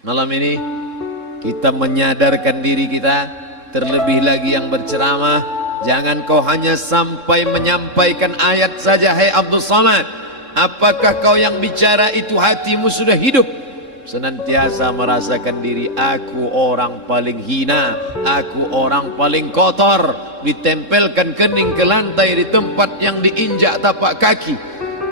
Malam ini kita menyadarkan diri kita, terlebih lagi yang berceramah, jangan kau hanya sampai menyampaikan ayat saja. Hai Abdul Samad, apakah kau yang bicara itu hatimu sudah hidup? Senantiasa merasakan diri, aku orang paling hina, aku orang paling kotor, ditempelkan kening ke lantai di tempat yang diinjak tapak kaki,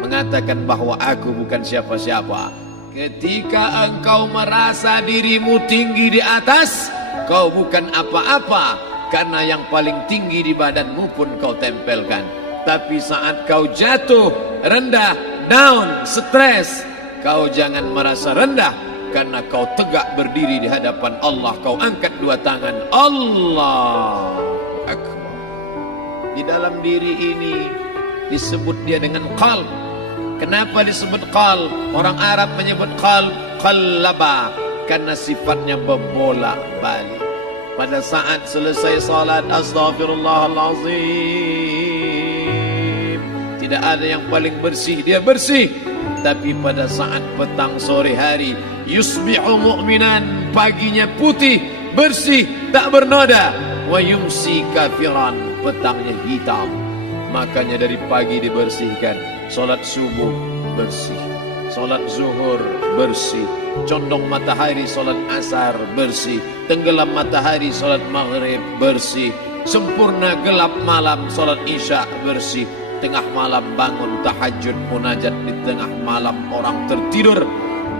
mengatakan bahwa aku bukan siapa-siapa. Ketika engkau merasa dirimu tinggi di atas, kau bukan apa-apa, karena yang paling tinggi di badanmu pun kau tempelkan. Tapi saat kau jatuh, rendah, down, stres, kau jangan merasa rendah, karena kau tegak berdiri di hadapan Allah. Kau angkat dua tangan, Allah Akbar. Di dalam diri ini disebut dia dengan qalb. Kenapa disebut qalb? Orang Arab menyebut qalb qallaba, karena sifatnya berbolak-balik. Pada saat selesai salat, astaghfirullahalazim, tidak ada yang paling bersih, dia bersih. Tapi pada saat petang sore hari, yusbihu mu'minan, paginya putih, bersih, tak bernoda. Wa yumsi kafiran, petangnya hitam. Makanya dari pagi dibersihkan. Salat subuh bersih, salat zuhur bersih, condong matahari salat asar bersih, tenggelam matahari salat maghrib bersih, sempurna gelap malam salat isya bersih, tengah malam bangun tahajud munajat, di tengah malam orang tertidur.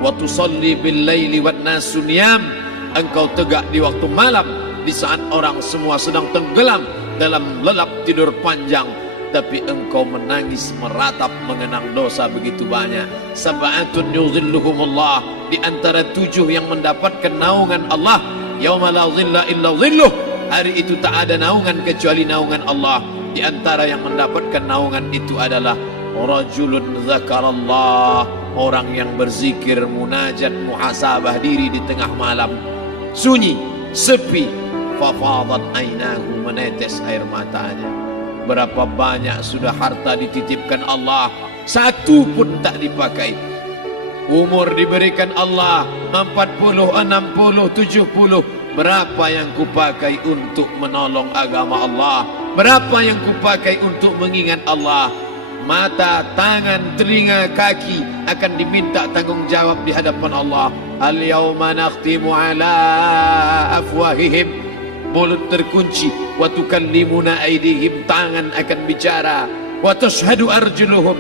Wa tusalli bil laili wan nasu niyam, engkau tegak di waktu malam di saat orang semua sedang tenggelam dalam lelap tidur panjang, tapi engkau menangis meratap mengenang dosa begitu banyak. Sab'atun yuzilluhumullah, di antara 7 yang mendapatkan naungan Allah. Yauma la zilla illa zilluh, hari itu tak ada naungan kecuali naungan Allah. Di antara yang mendapatkan naungan itu adalah rajulun zakarallah, orang yang berzikir, munajat, muhasabah diri di tengah malam, sunyi, sepi, fafadat ainahu, menetes air matanya. Berapa banyak sudah harta dititipkan Allah, satu pun tak dipakai. Umur diberikan Allah 40, 60, 70. Berapa yang kupakai untuk menolong agama Allah? Berapa yang kupakai untuk mengingat Allah? Mata, tangan, telinga, kaki akan diminta tanggung jawab di hadapan Allah. Al-yawma nakhtimu ala afwahihim, mulut terkunci, wa tukallimuna aydihim, tangan akan bicara, wa tashhadu arjuluhum,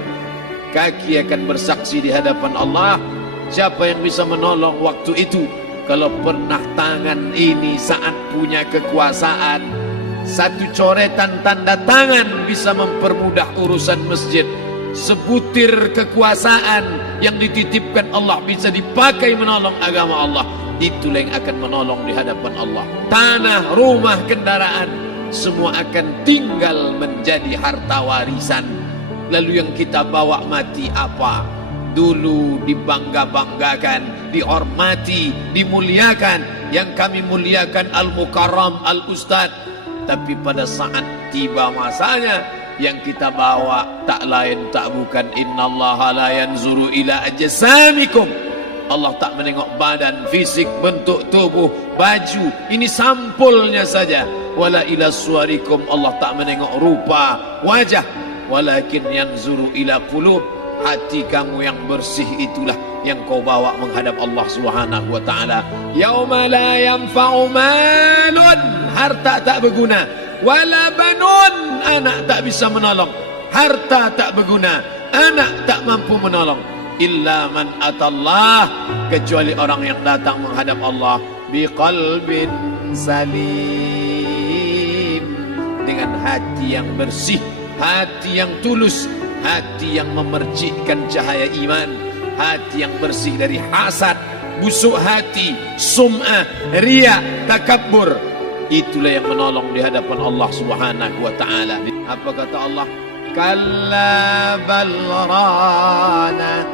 kaki akan bersaksi di hadapan Allah. Siapa yang bisa menolong waktu itu? Kalau pernah tangan ini saat punya kekuasaan, satu coretan tanda tangan bisa mempermudah urusan masjid. Sebutir kekuasaan yang dititipkan Allah bisa dipakai menolong agama Allah. Itulah yang akan menolong di hadapan Allah. Tanah, rumah, kendaraan, semua akan tinggal menjadi harta warisan. Lalu yang kita bawa mati apa? Dulu dibangga-banggakan, dihormati, dimuliakan. Yang kami muliakan Al-Mukarram, Al-Ustad. Tapi pada saat tiba masanya, yang kita bawa tak lain tak bukan, innallaha la yanzuru ila ajsamikum, Allah tak menengok badan, fisik, bentuk tubuh, baju, ini sampulnya saja. Wala ila suwarikum, Allah tak menengok rupa, wajah. Walakin yanzuru ila qulub, hati kamu yang bersih itulah yang kau bawa menghadap Allah Subhanahu wa taala. Yauma la yanfa'u malun, harta tak berguna, wala banun, anak tak bisa menolong. Harta tak berguna, anak tak mampu menolong. Illa man atallah, kecuali orang yang datang menghadap Allah biqalbin salim, dengan hati yang bersih, hati yang tulus, hati yang memercikkan cahaya iman, hati yang bersih dari hasad, busuk hati, sum'ah, riya, takabbur. Itulah yang menolong di hadapan Allah Subhanahu wa taala. Apa kata Allah? Kalla bal rana,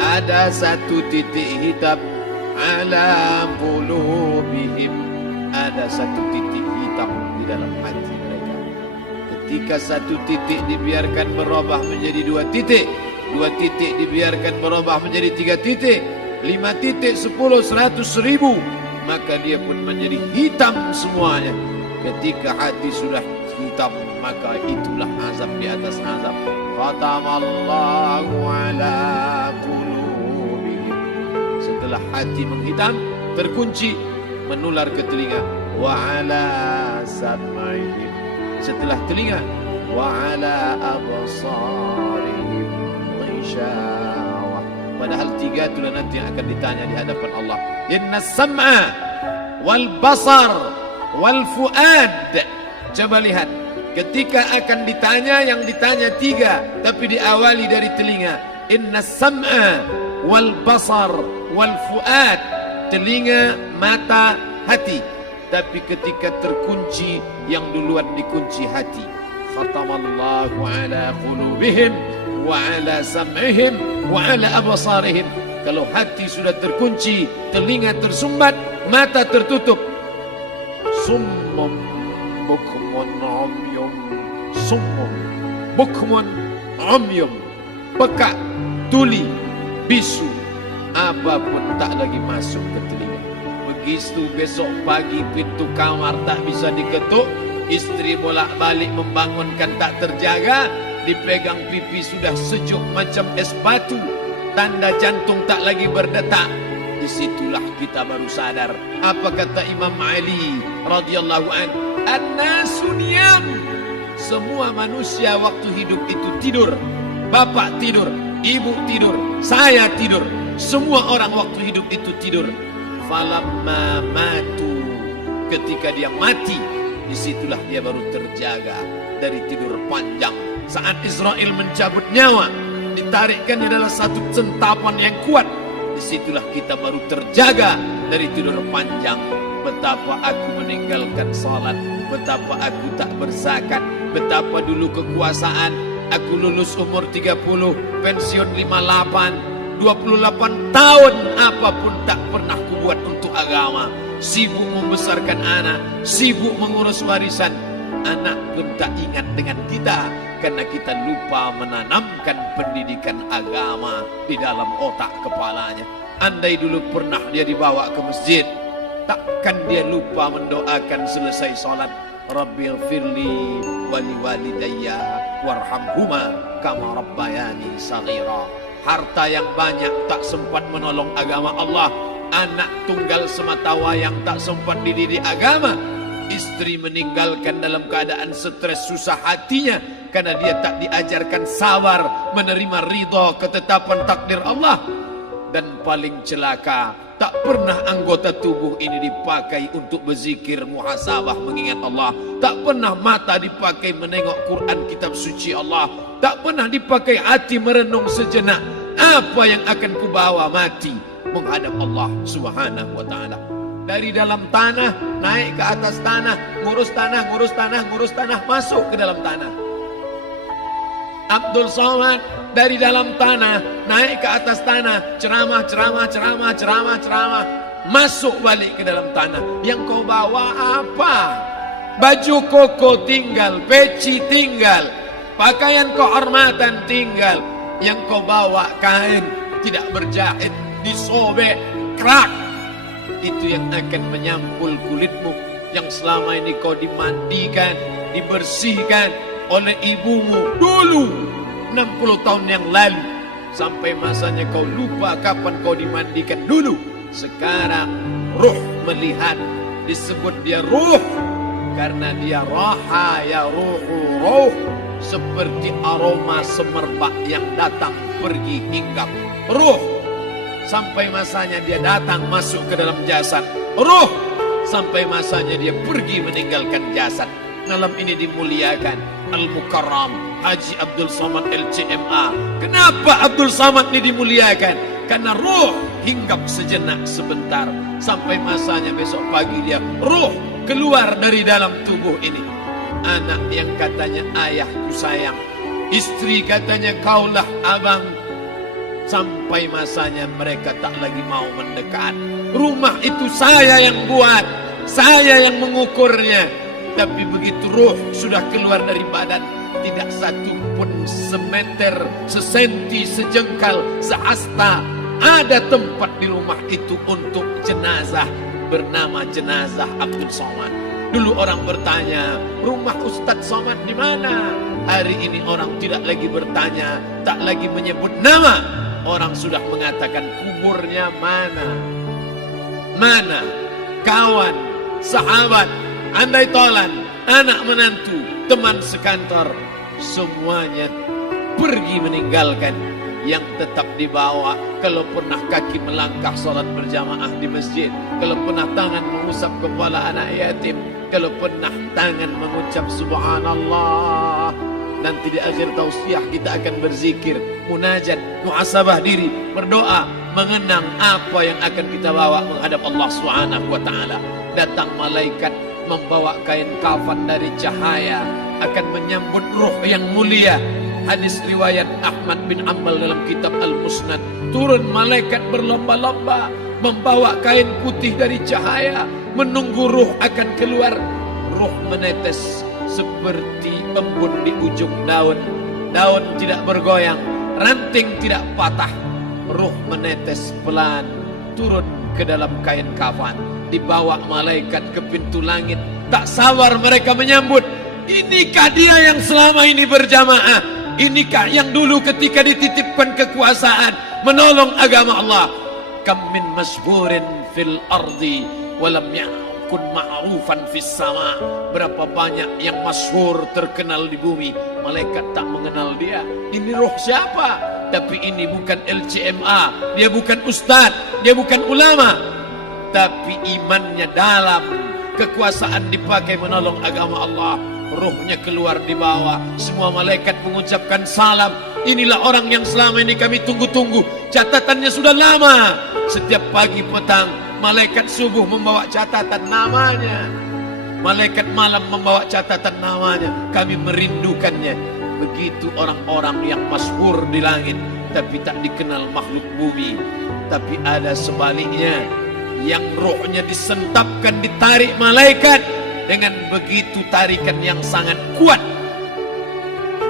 ada satu titik hitam, ala qulubihim, ada satu titik hitam di dalam hati mereka. Ketika satu titik dibiarkan berubah menjadi 2 titik, 2 titik dibiarkan berubah menjadi 3 titik, 5 titik, 10, 100, 1000, maka dia pun menjadi hitam semuanya. Ketika hati sudah hitam, maka itulah azab di atas azab. Khatamallahu ala qulubihim. Setelah hati menghitam, terkunci, menular ke telinga. Wa ala sam'ihim. Setelah telinga, wa ala absarihim ghishawah. Padahal 3 itulah nanti yang akan ditanya di hadapan Allah. Inna sam'a wal basar wal fuad. Coba lihat, ketika akan ditanya, yang ditanya 3, tapi diawali dari telinga. Inna sam'a wal basar wal fuad. Telinga, mata, hati. Tapi ketika terkunci, yang duluan dikunci hati. Khatamallahu ala qulubihim wa ala sam'ihim wa ala absarihim. Kalau hati sudah terkunci, telinga tersumbat, mata tertutup. Summum bukmun umyum. Summum bukmun umyum. Peka, tuli, bisu, apapun tak lagi masuk ke telinga. Begitu besok pagi pintu kamar tak bisa diketuk, istri bolak-balik membangunkan tak terjaga, dipegang pipi sudah sejuk macam es batu, tanda jantung tak lagi berdetak. Disitulah kita baru sadar apa kata Imam Ali radhiyallahu an, an-nasu niyam. Semua manusia waktu hidup itu tidur. Bapak tidur, ibu tidur, saya tidur. Semua orang waktu hidup itu tidur. Falamma matu, ketika dia mati, disitulah dia baru terjaga dari tidur panjang. Saat Israel mencabut nyawa, ditarikkan adalah satu centapan yang kuat. Disitulah kita baru terjaga dari tidur panjang. Betapa aku meninggalkan salat, betapa aku tak berzakat, betapa dulu kekuasaan. Aku lulus umur 30, pensiun 58, 28 tahun apapun tak pernah kubuat untuk agama. Sibuk membesarkan anak, sibuk mengurus warisan. Anak pun tak ingat dengan kita karena kita lupa menanamkan pendidikan agama di dalam otak kepalanya. Andai dulu pernah dia dibawa ke masjid, takkan dia lupa mendoakan selesai sholat, Rabbighfirli wali walidayya warhamhuma kama rabbayani saghira. Harta yang banyak tak sempat menolong agama Allah. Anak tunggal semata wayang tak sempat dididik agama. Istri meninggalkan dalam keadaan stres susah hatinya karena dia tak diajarkan sabar menerima ridha ketetapan takdir Allah. Dan paling celaka, tak pernah anggota tubuh ini dipakai untuk berzikir, muhasabah, mengingat Allah. Tak pernah mata dipakai menengok Quran, kitab suci Allah. Tak pernah dipakai hati merenung sejenak. Apa yang akan kubawa mati menghadap Allah subhanahu wa ta'ala. Dari dalam tanah, naik ke atas tanah, ngurus tanah, ngurus tanah, ngurus tanah, masuk ke dalam tanah. Abdul Somad dari dalam tanah, naik ke atas tanah, ceramah, ceramah, ceramah, ceramah, ceramah, masuk balik ke dalam tanah. Yang kau bawa apa? Baju koko tinggal, peci tinggal, pakaian kehormatan tinggal. Yang kau bawa kain tidak berjahit, disobek, kerak. Itu yang akan menyampul kulitmu yang selama ini kau dimandikan, dibersihkan oleh ibumu dulu 60 tahun yang lalu. Sampai masanya kau lupa kapan kau dimandikan dulu. Sekarang ruh melihat, disebut dia ruh karena dia raha ya ruhu ruh, seperti aroma semerbak yang datang pergi hinggap. Ruh sampai masanya dia datang masuk ke dalam jasad. Ruh sampai masanya dia pergi meninggalkan jasad. Malam ini dimuliakan Al-Mukarram Haji Abdul Somad LCMA. Kenapa Abdul Somad ini dimuliakan? Karena ruh hinggap sejenak sebentar, sampai masanya besok pagi dia ruh keluar dari dalam tubuh ini. Anak yang katanya ayahku sayang, istri katanya kaulah abang, sampai masanya mereka tak lagi mau mendekat. Rumah itu saya yang buat, saya yang mengukurnya. Tapi begitu ruh sudah keluar dari badan, tidak satu pun semeter, sesenti, sejengkal, sehasta ada tempat di rumah itu untuk jenazah bernama jenazah Abdul Somad. Dulu orang bertanya, rumah Ustadz Somad di mana? Hari ini orang tidak lagi bertanya, tak lagi menyebut nama. Orang sudah mengatakan kuburnya mana. Mana? Kawan, sahabat, andai tolan, anak menantu, teman sekantor, semuanya pergi meninggalkan. Yang tetap dibawa, kalau pernah kaki melangkah salat berjamaah di masjid, kalau pernah tangan mengusap kepala anak yatim, kalau pernah tangan mengucap subhanallah. Nanti di akhir tausiah kita akan berzikir, munajat, muhasabah diri, berdoa, mengenang apa yang akan kita bawa menghadap Allah Subhanahu wa taala. Datang malaikat membawa kain kafan dari cahaya, akan menyambut ruh yang mulia. Hadis riwayat Ahmad bin Ambal dalam kitab Al-Musnad. Turun malaikat berlomba-lomba membawa kain putih dari cahaya, menunggu ruh akan keluar. Ruh menetes seperti embun di ujung daun. Daun tidak bergoyang, ranting tidak patah. Ruh menetes pelan turun ke dalam kain kafan, dibawa malaikat ke pintu langit. Tak sabar mereka menyambut. Inikah dia yang selama ini berjamaah? Inikah yang dulu ketika dititipkan kekuasaan menolong agama Allah? Kam min masyhurin fil ardi walam yakun ma'rufan fis sama. Berapa banyak yang masyhur terkenal di bumi, malaikat tak mengenal dia. Ini roh siapa? Tapi ini bukan LCMA, dia bukan ustaz, dia bukan ulama, tapi imannya dalam. Kekuasaan dipakai menolong agama Allah. Ruhnya keluar di bawah. Semua malaikat mengucapkan salam. Inilah orang yang selama ini kami tunggu-tunggu. Catatannya sudah lama. Setiap pagi petang malaikat subuh membawa catatan namanya, malaikat malam membawa catatan namanya. Kami merindukannya. Begitu orang-orang yang masyhur di langit tapi tak dikenal makhluk bumi. Tapi ada sebaliknya, yang rohnya disentapkan, ditarik malaikat dengan begitu tarikan yang sangat kuat.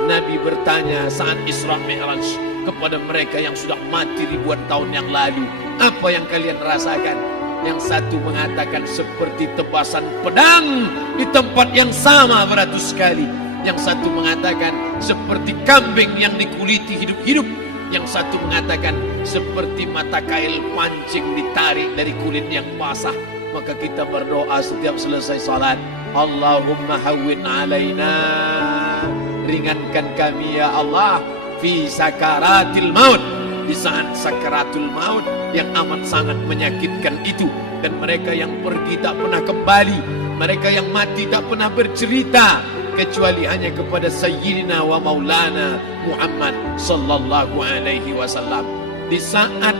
Nabi bertanya saat Isra Mi'raj kepada mereka yang sudah mati ribuan tahun yang lalu, apa yang kalian rasakan? Yang satu mengatakan seperti tebasan pedang di tempat yang sama beratus kali. Yang satu mengatakan seperti kambing yang dikuliti hidup-hidup. Yang satu mengatakan seperti mata kail pancing ditarik dari kulit yang basah. Maka kita berdoa setiap selesai salat, Allahumma hawwin alaina, ringankan kami ya Allah, fi sakaratil maut, di saat sakaratul maut yang amat sangat menyakitkan itu. Dan mereka yang pergi tak pernah kembali, mereka yang mati tak pernah bercerita kecuali hanya kepada Sayyidina wa Maulana Muhammad sallallahu alaihi wasallam. Di saat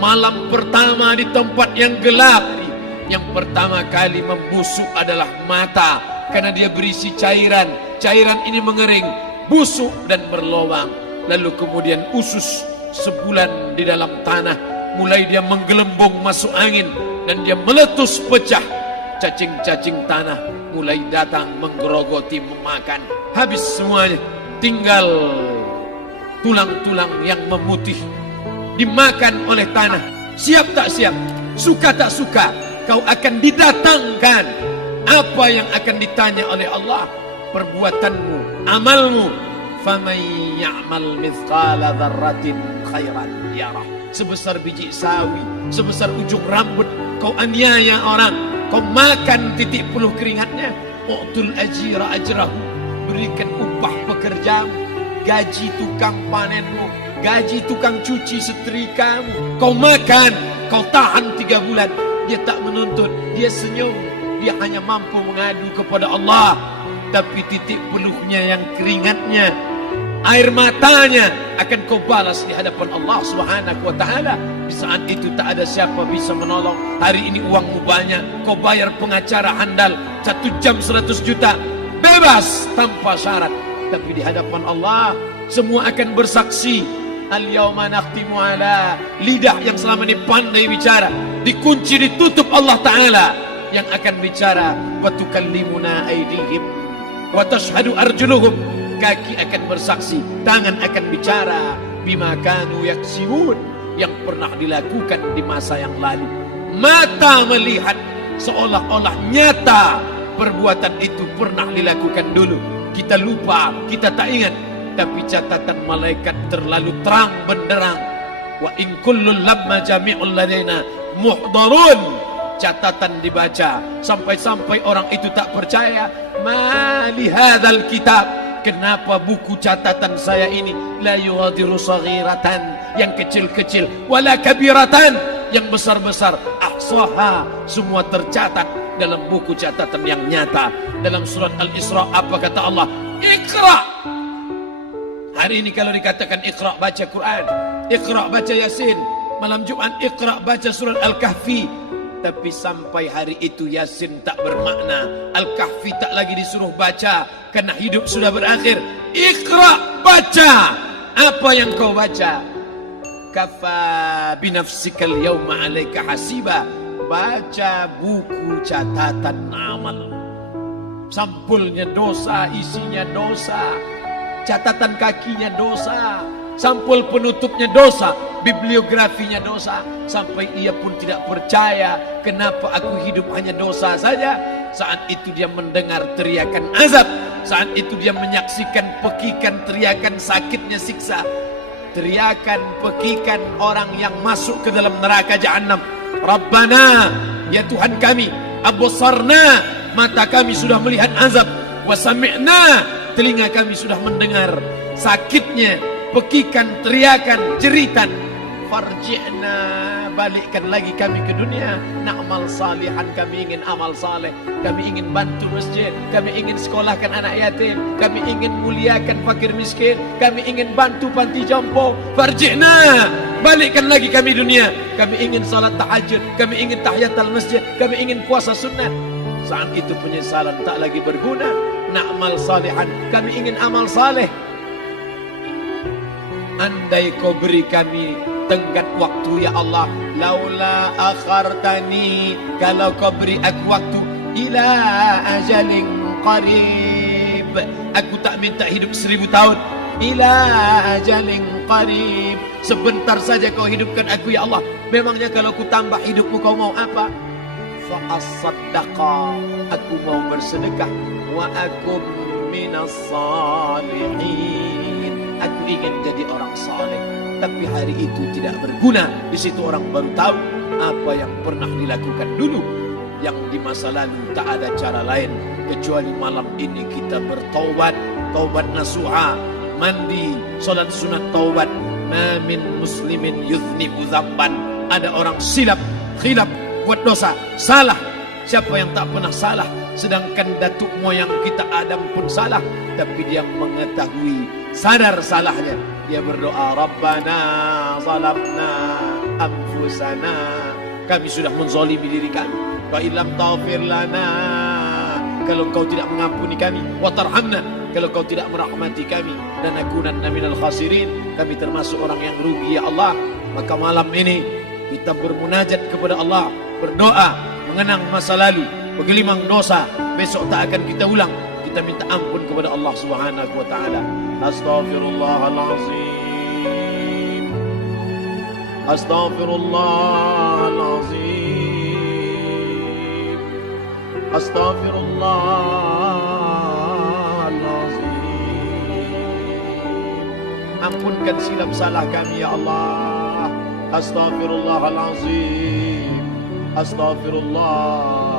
malam pertama di tempat yang gelap, yang pertama kali membusuk adalah mata, karena dia berisi cairan. Cairan ini mengering, busuk dan berlubang. Lalu kemudian usus sebulan di dalam tanah, mulai dia menggelembung masuk angin dan dia meletus pecah. Cacing-cacing tanah mulai datang menggerogoti, memakan. Habis semuanya, tinggal tulang-tulang yang memutih dimakan oleh tanah. Siap tak siap, suka tak suka, kau akan didatangkan. Apa yang akan ditanya oleh Allah? Perbuatanmu, amalmu. Faman ya'mal mithqala dzarratin khairan yarah. Sebesar biji sawi, sebesar ujung rambut, kau aniaya orang, kau makan titik puluh keringatnya. U'tul ajira ajrahu, berikan upah pekerjamu, gaji tukang panenmu, gaji tukang cuci setrikamu. Kau makan, kau tahan 3 bulan. Dia tak menuntut, dia senyum. Dia hanya mampu mengadu kepada Allah. Tapi titik peluhnya yang keringatnya, air matanya akan kau balas di hadapan Allah Subhanahu wa taala. Di saat itu tak ada siapa bisa menolong. Hari ini uangmu banyak, kau bayar pengacara handal 1 jam 100 juta, bebas tanpa syarat. Tapi di hadapan Allah semua akan bersaksi. Al-yawma nakhtimu ala, lidah yang selama ini pandai bicara dikunci, ditutup Allah Ta'ala yang akan bicara. Wa tukallimuna aydihim wa tashhadu arjuluhum, kaki akan bersaksi, tangan akan bicara. Bima kanu yaksibun, yang pernah dilakukan di masa yang lalu. Mata melihat seolah-olah nyata perbuatan itu pernah dilakukan dulu. Kita lupa, kita tak ingat, tapi catatan malaikat terlalu terang benderang. Wa in kullun lamma jami'ul ladaina muhdarun. Catatan dibaca sampai-sampai orang itu tak percaya. Ma li hadzal kitab, kenapa buku catatan saya ini la yughadiru saghiratan, yang kecil-kecil, wala kabiratan, yang besar-besar, ahsaha, semua tercatat dalam buku catatan yang nyata. Dalam surat Al-Isra apa kata Allah? Iqra. Hari ini kalau dikatakan Iqra baca Quran, Iqra baca Yasin, malam Jumat Iqra baca surat Al-Kahfi. Tapi sampai hari itu Yasin tak bermakna, Al-Kahfi tak lagi disuruh baca, karena hidup sudah berakhir. Iqra, baca. Apa yang kau baca? Kafa binafsikal yawma alaika hasiba. Baca buku catatan amal. Sampulnya dosa, isinya dosa. Catatan kakinya dosa. Sampul penutupnya dosa, bibliografinya dosa. Sampai ia pun tidak percaya, kenapa aku hidup hanya dosa saja. Saat itu dia mendengar teriakan azab. Saat itu dia menyaksikan pekikan teriakan sakitnya siksa. Teriakan pekikan orang yang masuk ke dalam neraka Jahannam. Rabbana, ya Tuhan kami, absarna, mata kami sudah melihat azab. Wa sami'na, telinga kami sudah mendengar sakitnya pekikan, teriakan, jeritan. Farji'na, balikkan lagi kami ke dunia. Na'mal salihan, kami ingin amal saleh. Kami ingin bantu masjid. Kami ingin sekolahkan anak yatim. Kami ingin muliakan fakir miskin. Kami ingin bantu panti jompo. Farji'na, balikkan lagi kami dunia. Kami ingin salat tahajud. Kami ingin tahiyatul masjid. Kami ingin puasa sunat. Saat itu penyesalan tak lagi berguna. Na'mal salihan, kami ingin amal saleh. Andai kau beri kami tenggat waktu ya Allah, laula akhartani, kalau kau beri aku waktu, ila ajalin qarib, aku tak minta hidup 1000 tahun, ila ajalin qarib, sebentar saja kau hidupkan aku ya Allah. Memangnya kalau ku tambah hidupmu kau mau apa? Fa as-saddaqa, aku mau bersedekah, wa akum minas salihin, aku ingin jadi orang saleh. Tapi hari itu tidak berguna. Di situ orang baru tahu apa yang pernah dilakukan dulu, yang di masa lalu tak ada cara lain kecuali malam ini kita bertaubat, taubat nasuha, mandi, salat sunat taubat. Ma min muslimin yuznibu dzamban, ada orang silap, khilaf, buat dosa, salah. Siapa yang tak pernah salah? Sedangkan datuk moyang kita Adam pun salah, tapi dia mengetahui, sadar salahnya. Dia berdoa, Rabbana zalamna anfusana, kami sudah menzalimi diri kami. Wa illam taghfir lana, kalau kau tidak mengampuni kami. Wa tarhamna, kalau kau tidak merahmati kami. Dan nakunanna minal khasirin, kami termasuk orang yang rugi ya Allah. Maka malam ini kita bermunajat kepada Allah, berdoa, mengenang masa lalu, bergelimang dosa, besok tak akan kita ulang. Kita minta ampun kepada Allah Subhanahu wa taala. Astaghfirullahalazim. Astaghfirullahalazim. Astaghfirullahalazim. Ampunkan silap salah kami ya Allah. Astaghfirullahalazim. Astaghfirullah.